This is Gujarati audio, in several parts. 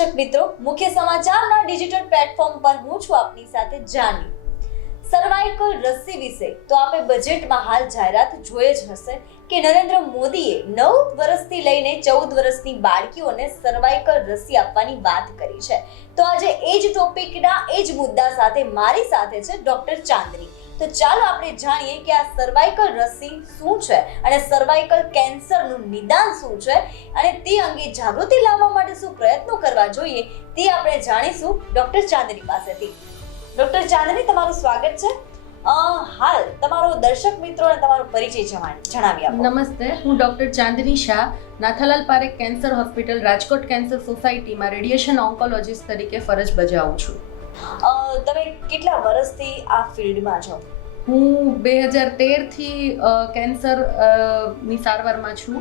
દર્શક મિત્રો, મુખ્ય સમાચારના ડિજિટલ પ્લેટફોર્મ પર હું છું આપની સાથે જાની. સર્વાઇકલ રસી વિશે તો આપણે બજેટમાં હાલ જાહેરાત જોઈ જ હશે કે નરેન્દ્ર મોદીએ 9 વર્ષથી લઈને 14 વર્ષની બાળકીઓને સર્વાઇકલ રસી આપવાની વાત કરી છે. તો આજે એ જ ટોપિકના એ જ મુદ્દા સાથે મારી સાથે છે ડોક્ટર ચાંદની. તો ચાલો આપણે જાણીએ કે આ સર્વાઇકલ રસી શું છે અને સર્વાઇકલ કેન્સરનું નિદાન શું છે અને તે અંગે જાગૃતિ લાવવા માટે શું પ્રયત્નો કરવા જોઈએ તે આપણે જાણીશું ડોક્ટર ચાંદની પાસેથી. ડોક્ટર ચાંદની, તમારું સ્વાગત છે. હાલ તમારો દર્શક મિત્રોને તમારો પરિચય જણાવી આપો. નમસ્તે, હું doctor Chandni Shah, Nathalal Parekh cancer hospital, Rajkot cancer સોસાયટીમાં રેડિયેશન ઓન્કોલોજીસ્ટ તરીકે ફરજ બજાવું છું. તમે કેટલા વર્ષથી આ ફિલ્ડમાં છો? હું 2013થી કેન્સરની સારવારમાં છું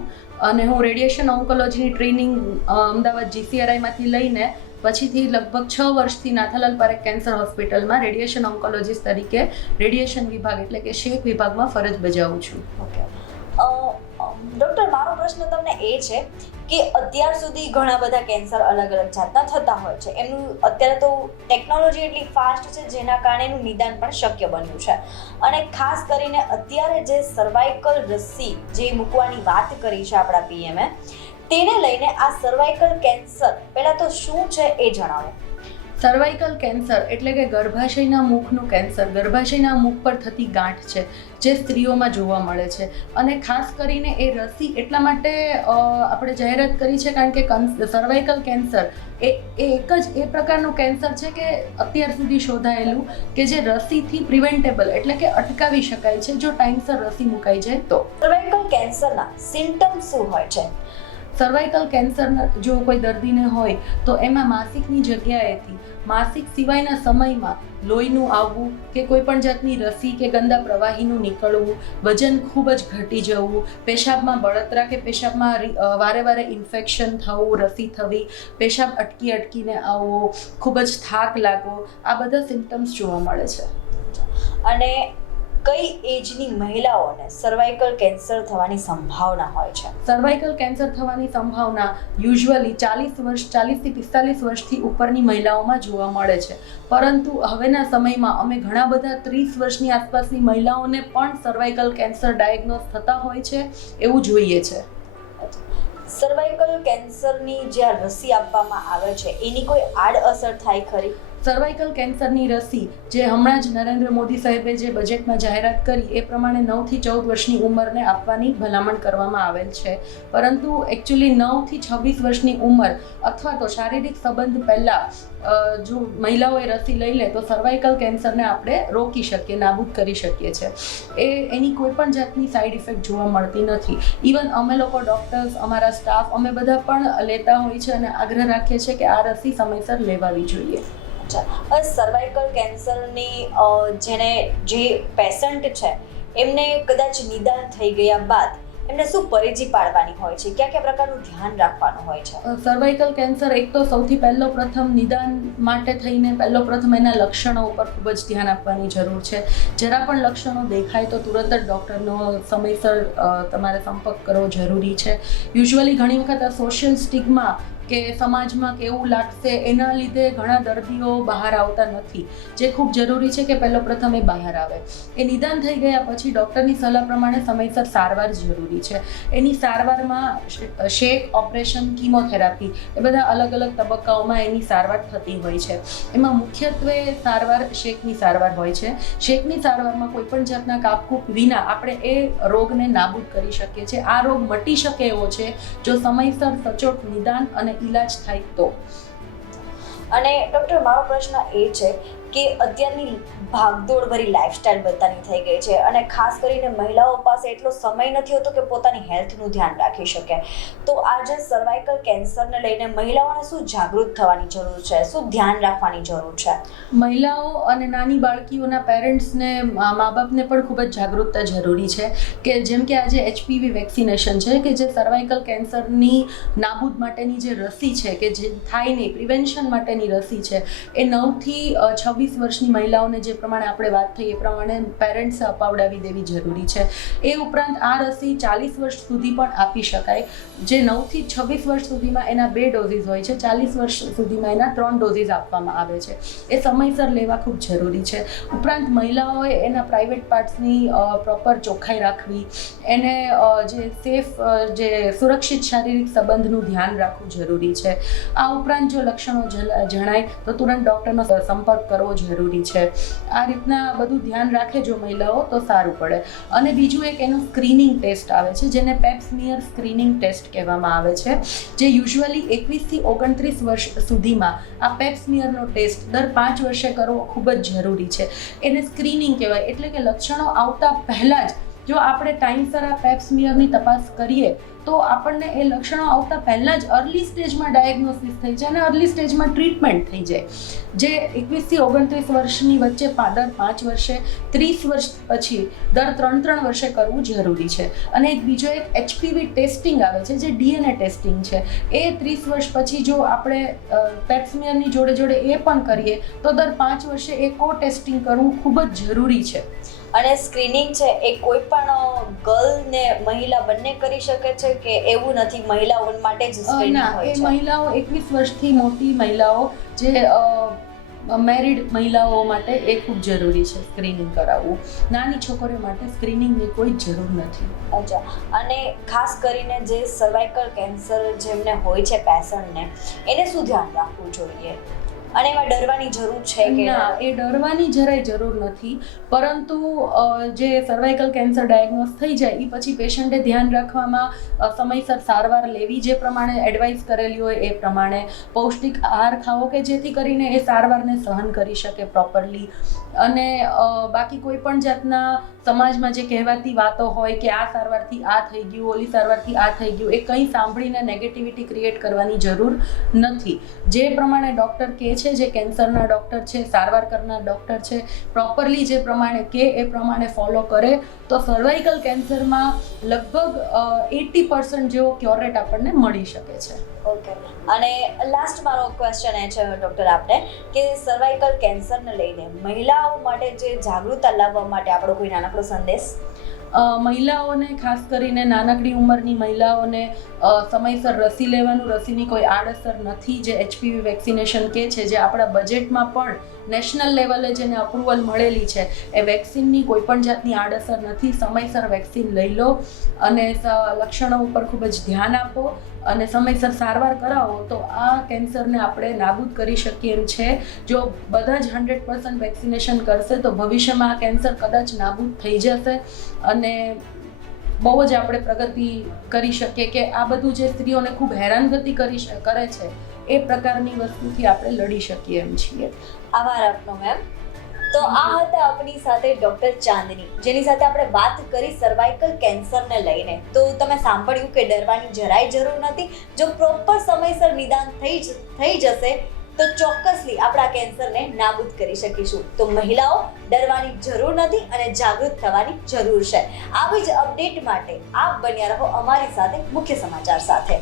અને હું રેડિયેશન ઓન્કોલોજીની ટ્રેનિંગ અમદાવાદ GCRIમાંથી લઈને પછીથી લગભગ 6 વર્ષથી નાથાલાલ પારેખ કેન્સર હોસ્પિટલમાં રેડિયેશન ઓન્કોલોજીસ્ટ તરીકે રેડિયેશન વિભાગ એટલે કે શેક વિભાગમાં ફરજ બજાવું છું. ડૉક્ટર, મારો પ્રશ્ન તમને એ છે કે અત્યાર સુધી ઘણા બધા કેન્સર અલગ અલગ જાતના થતા હોય છે. એમનું અત્યારે તો ટેકનોલોજી એટલી ફાસ્ટ છે જેના કારણે એનું નિદાન પણ શક્ય બન્યું છે. અને ખાસ કરીને અત્યારે જે સર્વાઇકલ રસી જે મૂકવાની વાત કરી છે આપણા PMએ, તેને લઈને આ સર્વાઇકલ કેન્સર પહેલા તો શું છે એ જણાવો. સર્વાઇકલ કેન્સર એટલે કે ગર્ભાશયના મુખનું કેન્સર, ગર્ભાશયના મુખ પર થતી ગાંઠ છે જે સ્ત્રીઓમાં જોવા મળે છે. અને ખાસ કરીને એ રસી એટલા માટે આપણે જાહેરાત કરી છે કારણ કે સર્વાઇકલ કેન્સર એ એક જ એ પ્રકારનું કેન્સર છે કે અત્યાર સુધી શોધાયેલું કે જે રસીથી પ્રિવેન્ટેબલ એટલે કે અટકાવી શકાય છે જો ટાઈમસર રસી મુકાઈ જાય તો. સર્વાઇકલ કેન્સરના સિમ્પટમ્સ શું હોય છે? સર્વાઇકલ કેન્સર જો કોઈ દર્દીને હોય તો એમાં માસિકની જગ્યાએથી માસિક સિવાયના સમયમાં લોહીનું આવવું કે કોઈ પણ જાતની રસી કે ગંદા પ્રવાહીનું નીકળવું, વજન ખૂબ જ ઘટી જવું, પેશાબમાં બળતરા કે પેશાબમાં વારે વારે ઇન્ફેક્શન થવું, રસી થવી, પેશાબ અટકીને આવવો, ખૂબ જ થાક લાગવો, આ બધા સિમ્પટમ્સ જોવા મળે છે. અને કઈ એજની મહિલાઓને સર્વાઇકલ કેન્સર થવાની સંભાવના હોય છે? સર્વાઇકલ કેન્સર થવાની સંભાવના યુઝ્યુઅલી 40 થી 45 વર્ષથી ઉપરની મહિલાઓમાં જોવા મળે છે. પરંતુ હવેના સમયમાં અમે ઘણા બધા 30 વર્ષની આસપાસની મહિલાઓને પણ સર્વાઇકલ કેન્સર ડાયગ્નોઝ થતા હોય છે એવું જોઈએ છે. સર્વાઇકલ કેન્સરની જે આ રસી આપવામાં આવે છે એની કોઈ આડઅસર થાય ખરી? સર્વાઇકલ કેન્સરની રસી જે હમણાં જ નરેન્દ્ર મોદી સાહેબે જે બજેટમાં જાહેરાત કરી એ પ્રમાણે 9 થી 14 વર્ષની ઉંમરને આપવાની ભલામણ કરવામાં આવેલ છે. પરંતુ એકચ્યુઅલી 9 થી 26 વર્ષની ઉંમર અથવા તો શારીરિક સંબંધ પહેલાં જો મહિલાઓએ રસી લઈ લે તો સર્વાઇકલ કેન્સરને આપણે રોકી શકીએ, નાબૂદ કરી શકીએ છીએ. એની કોઈ પણ જાતની સાઈડ ઇફેક્ટ જોવા મળતી નથી. ઇવન અમે લોકો ડૉક્ટર્સ, અમારા સ્ટાફ, અમે બધા પણ લેતા હોય છે અને આગ્રહ રાખીએ છીએ કે આ રસી સમયસર લેવાવી જોઈએ. સર્વાઇકલ કેન્સરની જે પેશન્ટ છે એમને કદાચ નિદાન થઈ ગયા બાદ એમને શું પરેજી પાડવાની હોય છે? કયા પ્રકારનું ધ્યાન રાખવાનું હોય છે? સર્વાઇકલ કેન્સર એક તો સૌથી પ્રથમ નિદાન માટે થઈને પ્રથમ એના લક્ષણો ઉપર ખૂબ જ ધ્યાન આપવાની જરૂર છે. જરા પણ લક્ષણો દેખાય તો તુરંત જ ડૉક્ટરનો સમયસર તમારે સંપર્ક કરવો જરૂરી છે. યુઝ્યુઅલી ઘણી વખત આ સોશિયલ સ્ટિગ્મા કે સમાજમાં કેવું લાગશે એના લીધે ઘણા દર્દીઓ બહાર આવતા નથી, જે ખૂબ જરૂરી છે કે પ્રથમ એ બહાર આવે. એ નિદાન થઈ ગયા પછી ડૉક્ટરની સલાહ પ્રમાણે સમયસર સારવાર જરૂરી છે. એની સારવારમાં શેક, ઓપરેશન, કીમોથેરાપી એ બધા અલગ અલગ તબક્કાઓમાં એની સારવાર થતી હોય છે. એમાં મુખ્યત્વે સારવાર શેકની સારવાર હોય છે. શેકની સારવારમાં કોઈ પણ જાતના કાપકૂપ વિના આપણે એ રોગને નાબૂદ કરી શકીએ છીએ. આ રોગ મટી શકે એવો છે જો સમયસર સચોટ નિદાન અને ઈલાજ થાય તો. અને ડૉક્ટર, મારો પ્રશ્ન એ છે કે અત્યારની ભાગદોડ ભરી લાઈફસ્ટાઈલ બધાની થઈ ગઈ છે અને ખાસ કરીને મહિલાઓ પાસે એટલો સમય નથી હોતો કે પોતાની હેલ્થનું ધ્યાન રાખી શકે. તો આજે સર્વાઇકલ કેન્સરને લઈને મહિલાઓને શું જાગૃત થવાની જરૂર છે, શું ધ્યાન રાખવાની જરૂર છે? મહિલાઓ અને નાની બાળકીઓના પેરેન્ટ્સને, મા બાપને પણ ખૂબ જ જાગૃતતા જરૂરી છે કે જેમ કે આજે HPV વેક્સિનેશન છે કે જે સર્વાઇકલ કેન્સરની નાબૂદ માટેની જે રસી છે કે જે થાય નહીં, પ્રિવેન્શન માટેની રસી છે, એ 9 થી વર્ષની મહિલાઓને જે પ્રમાણે આપણે વાત થઈ એ પ્રમાણે પેરેન્ટ્સે અપાવડાવી દેવી જરૂરી છે. એ ઉપરાંત આ રસી 40 વર્ષ સુધી પણ આપી શકાય. જે 9 થી 26 વર્ષ સુધીમાં એના 2 ડોઝીસ હોય છે, 40 વર્ષ સુધીમાં એના 3 ડોઝીસ આપવામાં આવે છે. એ સમયસર લેવા ખૂબ જરૂરી છે. ઉપરાંત મહિલાઓએ એના પ્રાઇવેટ પાર્ટ્સની પ્રોપર ચોખ્ખાઈ રાખવી, એને જે સેફ જે સુરક્ષિત શારીરિક સંબંધનું ધ્યાન રાખવું જરૂરી છે. આ ઉપરાંત જો લક્ષણો જણાય તો તુરંત ડૉક્ટરનો સંપર્ક કરવો જરૂરી છે. આ રીતના બધું ધ્યાન રાખે જો મહિલાઓ તો સારું પડે. અને બીજું એક એનું સ્ક્રીનિંગ ટેસ્ટ આવે છે, જેને પેપ્સમિયર સ્ક્રીનિંગ ટેસ્ટ કહેવામાં આવે છે, જે યુઝ્યુઅલી 21 થી 29 વર્ષ સુધીમાં આ પેપ્સમિયરનો ટેસ્ટ દર 5 વર્ષે કરવો ખૂબ જ જરૂરી છે. એને સ્ક્રીનિંગ કહેવાય. એટલે કે લક્ષણો આવતા પહેલાં જ જો આપણે ટાઈમસર આ પેપ્સમિયરની તપાસ કરીએ તો આપણને એ લક્ષણો આવતા પહેલાં જ અર્લી સ્ટેજમાં ડાયગ્નોસિસ થઈ જાય અને અર્લી સ્ટેજમાં ટ્રીટમેન્ટ થઈ જાય. જે 21 થી 29 વર્ષની વચ્ચે દર 5 વર્ષે, 30 વર્ષ પછી દર 3 વર્ષે કરવું જરૂરી છે. અને એક બીજો એક HPV ટેસ્ટિંગ આવે છે, જે DNA ટેસ્ટિંગ છે. એ 30 વર્ષ પછી જો આપણે પેપ્સમિયરની જોડે જોડે એ પણ કરીએ તો દર 5 વર્ષે એ ટેસ્ટિંગ કરવું ખૂબ જ જરૂરી છે. અને સ્ક્રીનિંગ છે એ કોઈ પણ ગર્લ ને મહિલા બંને કરી શકે છે કે એવું નથી, મહિલાઓ માટે જ સ્ક્રીનિંગ હોય છે? એ મહિલાઓ 21 વર્ષથી મોટી મહિલાઓ જે મેરિડ મહિલાઓ માટે એ ખૂબ જરૂરી છે સ્ક્રીનિંગ કરાવવું. નાની છોકરીઓ માટે સ્ક્રીનિંગની કોઈ જરૂર નથી. અચ્છા. અને ખાસ કરીને જે સર્વાઇકલ કેન્સર જેમને હોય છે પેશન્ટને, એને શું ધ્યાન રાખવું જોઈએ? અને એમાં ડરવાની જરૂર છે કે ના? એ ડરવાની જરાય જરૂર નથી, પરંતુ જે સર્વાઇકલ કેન્સર ડાયગ્નોસ થઈ જાય એ પછી પેશન્ટે ધ્યાન રાખવામાં સમયસર સારવાર લેવી, જે પ્રમાણે એડવાઇસ કરેલી હોય એ પ્રમાણે પૌષ્ટિક આહાર ખાવો કે જેથી કરીને એ સારવારને સહન કરી શકે પ્રોપરલી. અને બાકી કોઈ પણ જાતના સમાજમાં જે કહેવાતી વાતો હોય કે આ સારવારથી આ થઈ ગયું, ઓલી સારવારથી આ થઈ ગયું, એ કંઈ સાંભળીને નેગેટિવિટી ક્રિએટ કરવાની જરૂર નથી. જે પ્રમાણે ડૉક્ટર કહે છે, જે કેન્સરના ડૉક્ટર છે, સારવાર કરનાર ડૉક્ટર છે, પ્રોપરલી જે પ્રમાણે કહે એ પ્રમાણે ફોલો કરે તો સર્વાઇકલ કેન્સરમાં લગભગ 80% જેવો ક્યોર રેટ આપણને મળી શકે છે. ઓકે. અને લાસ્ટ મારો ક્વેશ્ચન એ છે ડૉક્ટર આપને કે સર્વાઇકલ કેન્સરને લઈને મહિલાઓ માટે જે જાગૃતતા લાવવા માટે આપણો કોઈ નાનકડો સંદેશ? મહિલાઓને, ખાસ કરીને નાનકડી ઉંમરની મહિલાઓને સમયસર રસી લેવાનું, રસીની કોઈ આડઅસર નથી. જે HPV વેક્સિનેશન કે છે, જે આપણા બજેટમાં પણ નેશનલ લેવલે જેને અપ્રુવલ મળેલી છે, એ વેક્સિનની કોઈ પણ જાતની આડઅસર નથી. સમયસર વેક્સિન લઈ લો અને લક્ષણો ઉપર ખૂબ જ ધ્યાન આપો અને સમયસર સારવાર કરાવો તો આ કેન્સરને આપણે નાબૂદ કરી શકીએ એમ છે. જો બધા જ 100% વેક્સિનેશન કરશે તો ભવિષ્યમાં આ કેન્સર કદાચ નાબૂદ થઈ જશે અને બહુ જ આપણે પ્રગતિ કરી શકીએ કે આ બધું જે સ્ત્રીઓને ખૂબ હેરાનગતિ કરે છે એ પ્રકારની વસ્તુથી આપણે લડી શકીએ એમ છીએ. આભાર આપનો મેમ. તો આ હતા આપણી સાથે ડૉક્ટર ચાંદની, જેની સાથે આપણે વાત કરી સર્વાઇકલ કેન્સરને લઈને. તો તમે સાંભળ્યું કે ડરવાની જરાય જરૂર નથી. જો પ્રોપર સમયસર નિદાન થઈ જશે તો ચોક્કસલી આપણા કેન્સરને નાબૂદ કરી શકીશું. તો મહિલાઓ ડરવાની જરૂર નથી અને જાગૃત થવાની જરૂર છે. આવી જ અપડેટ માટે આપ બન્યા રહો અમારી સાથે મુખ્ય સમાચાર સાથે.